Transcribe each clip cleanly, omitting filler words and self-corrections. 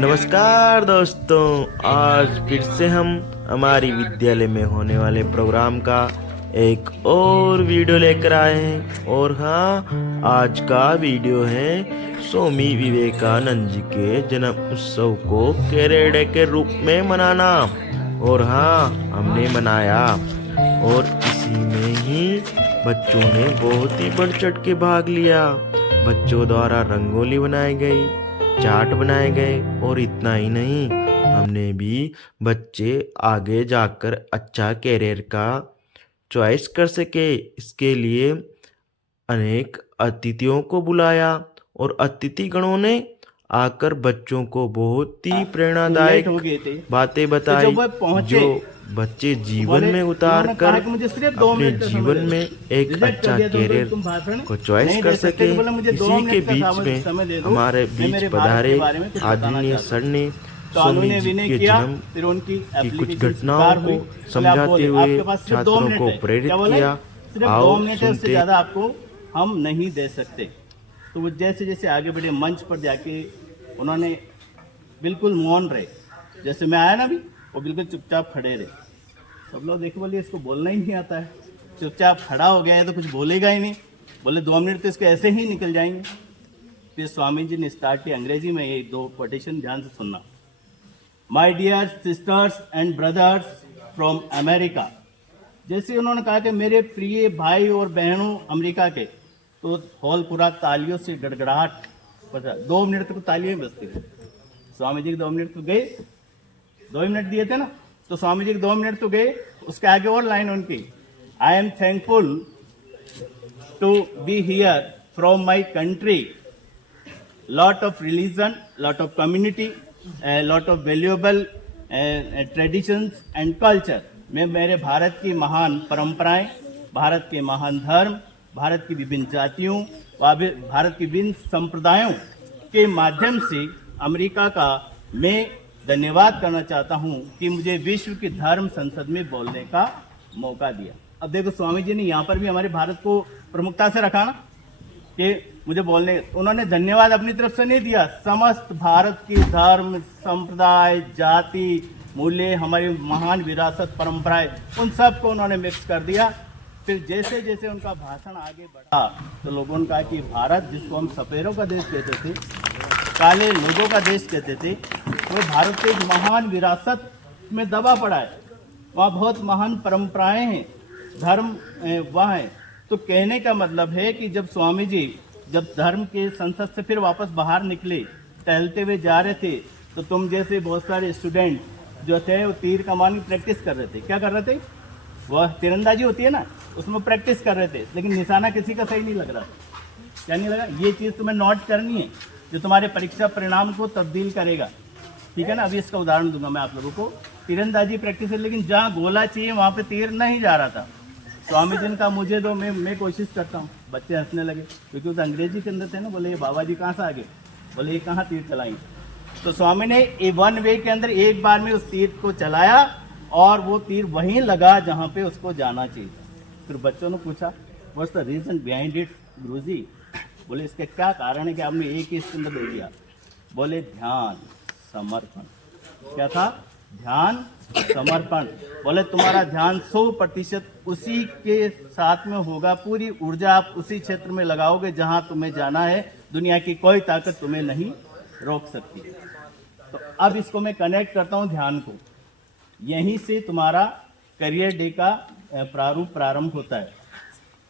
नमस्कार दोस्तों, आज फिर से हम हमारी विद्यालय में होने वाले प्रोग्राम का एक और वीडियो लेकर आए हैं। और हाँ, आज का वीडियो है स्वामी विवेकानंद जी के जन्म उत्सव को कैरियर डे के रूप में मनाना। और हाँ, हमने मनाया और इसी में ही बच्चों ने बहुत ही बढ़ चढ़ के भाग लिया। बच्चों द्वारा रंगोली बनाई गई, चार्ट बनाए गए और इतना ही नहीं, हमने भी बच्चे आगे जाकर अच्छा कैरियर का चॉइस कर सके, इसके लिए अनेक अतिथियों को बुलाया और अतिथिगणों ने आकर बच्चों को बहुत ही प्रेरणादायक बातें बताई, जो बच्चे जीवन में उतार कर अपने जीवन में एक अच्छा कैरियर को चॉइस कर सके। इसी के बीच में हमारे बीच पधारे आदरणीय सर ने स्वामी जी के जन्म की कुछ घटनाओं को समझाते हुए छात्रों को प्रेरित किया। आओ सुनते। ज्यादा आपको हम नहीं दे सकते। तो वो जैसे जैसे आगे बढ़े, मंच पर जाके उन्होंने बिल्कुल मौन रहे। जैसे मैं आया ना अभी, वो बिल्कुल चुपचाप खड़े रहे। सब लोग देखो, बोले इसको बोलना ही नहीं आता है, चुपचाप खड़ा हो गया है तो कुछ बोलेगा ही नहीं। बोले 2 मिनट तो इसके ऐसे ही निकल जाएंगे। फिर स्वामी जी ने स्टार्ट किया अंग्रेजी में, ये 2 कोटेशन ध्यान से सुनना। My dear sisters and brothers from America. जैसे उन्होंने कहा कि मेरे प्रिय भाई और बहनों अमेरिका के, तो हॉल पूरा तालियों से गड़गड़ाहट बजा। 2 मिनट तक तो तालियां ही बजती रही। स्वामी जी के 2 मिनट तो गए, 2 मिनट दिए थे ना, तो स्वामी जी के 2 मिनट तो गए। उसके आगे और लाइन उनकी, I am thankful to be here from my country, lot of religion, lot of community, lot of valuable traditions and culture. मैं मेरे भारत की महान परंपराएं, भारत के महान धर्म, भारत की विभिन्न जातियों, भारत की विभिन्न संप्रदायों के माध्यम से अमेरिका का मैं धन्यवाद करना चाहता हूं कि मुझे विश्व की धर्म संसद में बोलने का मौका दिया। अब देखो, स्वामी जी ने यहाँ पर भी हमारे भारत को प्रमुखता से रखा ना, कि मुझे बोलने, उन्होंने धन्यवाद अपनी तरफ से नहीं दिया, समस्त भारत की धर्म, संप्रदाय, जाति, मूल्य, हमारी महान विरासत, परंपराएं, उन सब को उन्होंने मिक्स कर दिया। फिर जैसे जैसे उनका भाषण आगे बढ़ा तो लोगों ने कहा कि भारत, जिसको हम सपेरों का देश कहते थे, काले लोगों का देश कहते थे, वो भारत के एक महान विरासत में दबा पड़ा है। वहाँ बहुत महान परंपराएं हैं, धर्म वहाँ है। तो कहने का मतलब है कि जब स्वामी जी जब धर्म के संसद से फिर वापस बाहर निकले, टहलते हुए जा रहे थे, तो तुम जैसे बहुत सारे स्टूडेंट जो थे वो तीर कमान की प्रैक्टिस कर रहे थे। क्या कर रहे थे? वह तीरंदाजी होती है ना, उसमें प्रैक्टिस कर रहे थे, लेकिन निशाना किसी का सही नहीं लग रहा। क्या नहीं लगा? ये चीज़ तुम्हें नोट करनी है, जो तुम्हारे परीक्षा परिणाम को तब्दील करेगा। ठीक है ना? अभी इसका उदाहरण दूंगा मैं आप लोगों को। तीरंदाजी प्रैक्टिस है, लेकिन जहाँ गोला चाहिए वहाँ पे तीर नहीं जा रहा था। स्वामी जी का मुझे दो, मैं कोशिश करता हूँ। बच्चे हंसने लगे, क्योंकि उस अंग्रेजी के अंदर थे ना। बोले ये बाबा जी कहाँ से आ गए? बोले ये कहाँ तीर चलाई? तो स्वामी ने 1 वे के अंदर एक बार में उस तीर को चलाया और वो तीर वहीं लगा जहाँ पे उसको जाना चाहिए। फिर बच्चों ने पूछा, what's the reason behind it guruji? बोले इसका क्या कारण है कि आपने एक ही इसके अंदर दे दिया? बोले ध्यान, समर्पण। क्या था? ध्यान, समर्पण। बोले तुम्हारा ध्यान 100% उसी के साथ में होगा, पूरी ऊर्जा आप उसी क्षेत्र में लगाओगे जहां तुम्हें जाना है। दुनिया की कोई ताकत तुम्हें नहीं रोक सकती। तो अब इसको मैं कनेक्ट करता हूं ध्यान को। यहीं से तुम्हारा करियर डे का प्रारूप प्रारंभ होता है।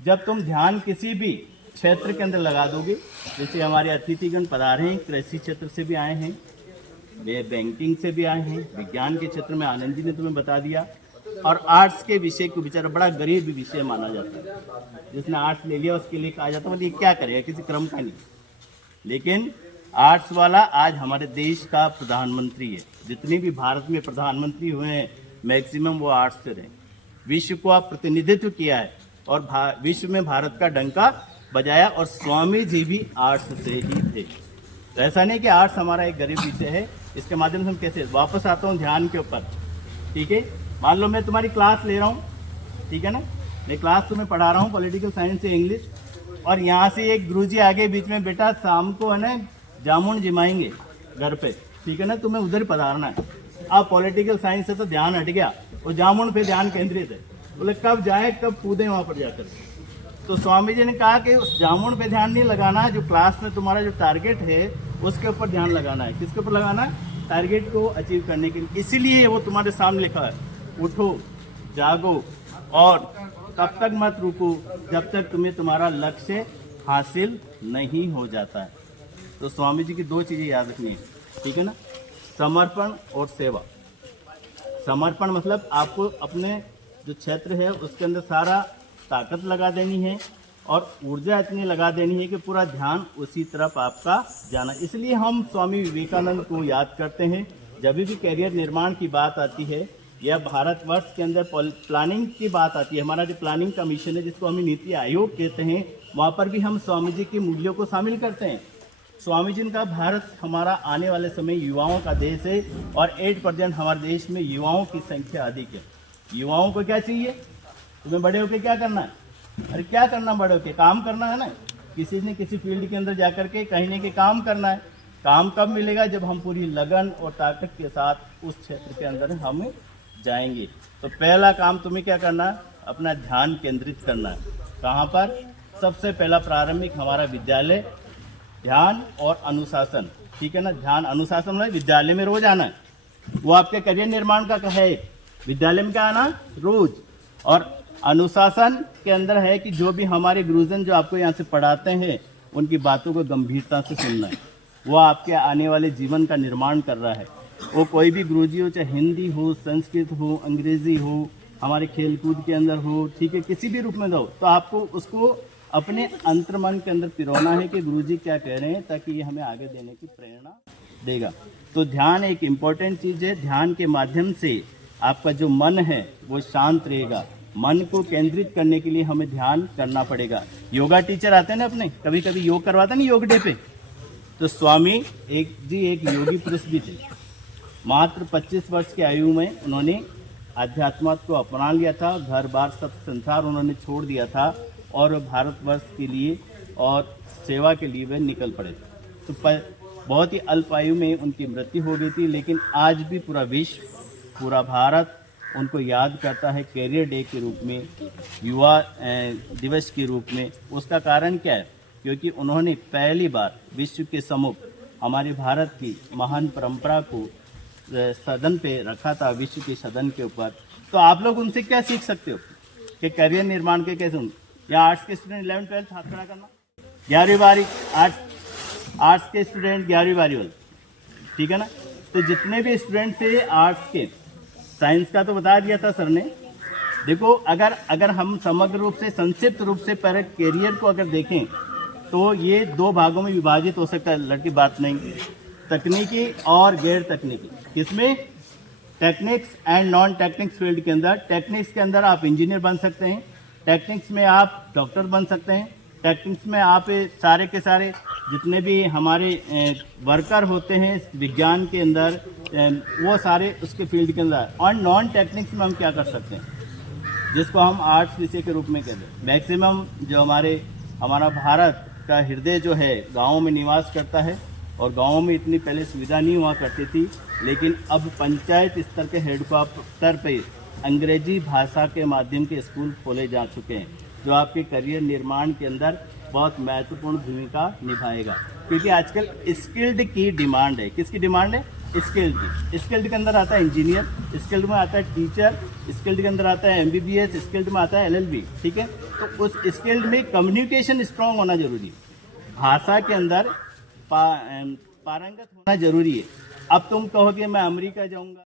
जब तुम ध्यान किसी भी क्षेत्र के अंदर लगा दोगे, जैसे हमारे अतिथिगण पधारे हैं, कृषि क्षेत्र से भी आए हैं, वे बैंकिंग से भी आए हैं, विज्ञान के क्षेत्र में आनंद जी ने तुम्हें बता दिया, और आर्ट्स के विषय को बेचारा बड़ा गरीब विषय माना जाता है। जिसने आर्ट्स ले लिया उसके लिए कहा जाता है ये क्या करेगा, किसी क्रम का नहीं। लेकिन आर्ट्स वाला आज हमारे देश का प्रधानमंत्री है। जितने भी भारत में प्रधानमंत्री हुए हैं, मैक्सिमम वो आर्ट्स से रहे। विश्व को आप प्रतिनिधित्व किया है और विश्व में भारत का डंका बजाया, और स्वामी जी भी आर्ट्स से ही थे। तो ऐसा नहीं कि आर्ट्स हमारा एक गरीब विषय है। इसके माध्यम से हम कैसे वापस आता हूँ ध्यान के ऊपर। ठीक है, मान लो मैं तुम्हारी क्लास ले रहा हूँ, ठीक है ना, मैं क्लास तुम्हें पढ़ा रहा हूँ पॉलिटिकल साइंस से इंग्लिश, और यहाँ से एक गुरुजी आगे बीच में, बेटा शाम को है ना जामुन जिमाएंगे घर पे, ठीक है ना, तुम्हें उधर पधारना है। अब पॉलिटिकल साइंस से तो ध्यान हट गया और जामुन पे ध्यान केंद्रित है। बोले कब जाए कब कूदे वहां पर जाकर। तो स्वामी जी ने कहा कि उस जामुन पे ध्यान नहीं लगाना, जो क्लास में तुम्हारा जो टारगेट है उसके ऊपर ध्यान लगाना है। किसके ऊपर लगाना है? टारगेट को अचीव करने के लिए। इसीलिए वो तुम्हारे सामने लिखा है, उठो जागो और तब तक मत रुको जब तक तुम्हें तुम्हारा लक्ष्य हासिल नहीं हो जाता है। तो स्वामी जी की दो चीजें याद रखनी है, ठीक है ना, समर्पण और सेवा। समर्पण मतलब आपको अपने जो क्षेत्र है उसके अंदर सारा ताकत लगा देनी है और ऊर्जा इतनी लगा देनी है कि पूरा ध्यान उसी तरफ आपका जाना। इसलिए हम स्वामी विवेकानंद को याद करते हैं जब भी कैरियर निर्माण की बात आती है या भारतवर्ष के अंदर प्लानिंग की बात आती है। हमारा जो प्लानिंग कमीशन है जिसको हम नीति आयोग कहते हैं, वहाँ पर भी हम स्वामी जी के मूल्यों को शामिल करते हैं। स्वामी जी का भारत हमारा आने वाले समय युवाओं का देश है और 8% हमारे देश में युवाओं की संख्या अधिक है। युवाओं को क्या चाहिए? तुम्हें बड़े होकर क्या करना है? अरे क्या करना बड़े होकर? काम करना है ना, किसी ने किसी फील्ड के अंदर जाकर के कहीं न कहीं काम करना है। काम कब मिलेगा? जब हम पूरी लगन और ताकत के साथ उस क्षेत्र के अंदर हम जाएंगे। तो पहला काम तुम्हें क्या करना है? अपना ध्यान केंद्रित करना है। कहाँ पर? सबसे पहला प्रारंभिक हमारा विद्यालय, ध्यान और अनुशासन, ठीक है ना। ध्यान अनुशासन में विद्यालय में रोज आना है, वो आपके करियर निर्माण का है। विद्यालय में क्या आना? रोज। और अनुशासन के अंदर है कि जो भी हमारे गुरुजन जो आपको यहाँ से पढ़ाते हैं उनकी बातों को गंभीरता से सुनना है। वो आपके आने वाले जीवन का निर्माण कर रहा है। वो कोई भी गुरुजी हो, चाहे हिंदी हो, संस्कृत हो, अंग्रेजी हो, हमारे खेलकूद के अंदर हो, ठीक है, किसी भी रूप में दो, तो आपको उसको अपने अंतर्मन के अंदर पिरोना है कि गुरुजी क्या कह रहे हैं, ताकि ये हमें आगे देने की प्रेरणा देगा। तो ध्यान एक इम्पॉर्टेंट चीज़ है। ध्यान के माध्यम से आपका जो मन है वो शांत रहेगा। मन को केंद्रित करने के लिए हमें ध्यान करना पड़ेगा। योगा टीचर आते हैं ना अपने, कभी कभी योग करवाते हैं ना योग डे पे, तो स्वामी एक योगी पुरुष भी थे। मात्र 25 वर्ष की आयु में उन्होंने अध्यात्म को अपना लिया था, घर बार सब संसार उन्होंने छोड़ दिया था और भारतवर्ष के लिए और सेवा के लिए वे निकल पड़े थे। तो बहुत ही अल्प आयु में उनकी मृत्यु हो गई थी, लेकिन आज भी पूरा विश्व, पूरा भारत उनको याद करता है कैरियर डे के रूप में, युवा दिवस के रूप में। उसका कारण क्या है? क्योंकि उन्होंने पहली बार विश्व के सम्मुख हमारे भारत की महान परंपरा को सदन पे रखा था, विश्व के सदन के ऊपर। तो आप लोग उनसे क्या सीख सकते हो कि करियर निर्माण के कैसे? या आर्ट्स के स्टूडेंट 11th 12th हाथ खड़ा करना, 11वीं बारी आर्ट्स के स्टूडेंट 11वीं बारी वाले, ठीक है ना। तो जितने भी स्टूडेंट थे आर्ट्स के, साइंस का तो बता दिया था सर ने। देखो अगर हम समग्र रूप से संक्षिप्त रूप से पर कैरियर को अगर देखें तो ये 2 भागों में विभाजित हो सकता है, लड़की बात नहीं, तकनीकी और गैर तकनीकी। किसमें? Techniques and non techniques field के अंदर। टेक्निक्स के अंदर आप इंजीनियर बन सकते हैं, टेक्निक्स में आप डॉक्टर बन सकते हैं, टेक्निक्स में आप सारे के सारे जितने भी हमारे वर्कर होते हैं विज्ञान के अंदर, वो सारे उसके फील्ड के अंदर। और नॉन टेक्निक्स में हम क्या कर सकते हैं, जिसको हम आर्ट्स विषय के रूप में कहते हैं। मैक्सिमम जो हमारा भारत का हृदय जो है गाँव में निवास करता है, और गाँव में इतनी पहले सुविधा नहीं हुआ करती थी, लेकिन अब पंचायत स्तर के हेडक्वार्टर पे अंग्रेजी भाषा के माध्यम के स्कूल खोले जा चुके हैं, जो आपके करियर निर्माण के अंदर बहुत महत्वपूर्ण भूमिका निभाएगा। क्योंकि आजकल स्किल्ड की डिमांड है। किसकी डिमांड है? स्किल्ड की। स्किल्ड के अंदर आता है इंजीनियर, स्किल्ड में आता है टीचर, स्किल्ड के अंदर आता है MBBS, स्किल्ड में आता है LLB, ठीक है। तो उस स्किल्ड में कम्युनिकेशन स्ट्रांग होना जरूरी है, भाषा के अंदर पारंगत होना जरूरी है। अब तुम कहोगे मैं अमेरिका जाऊंगा,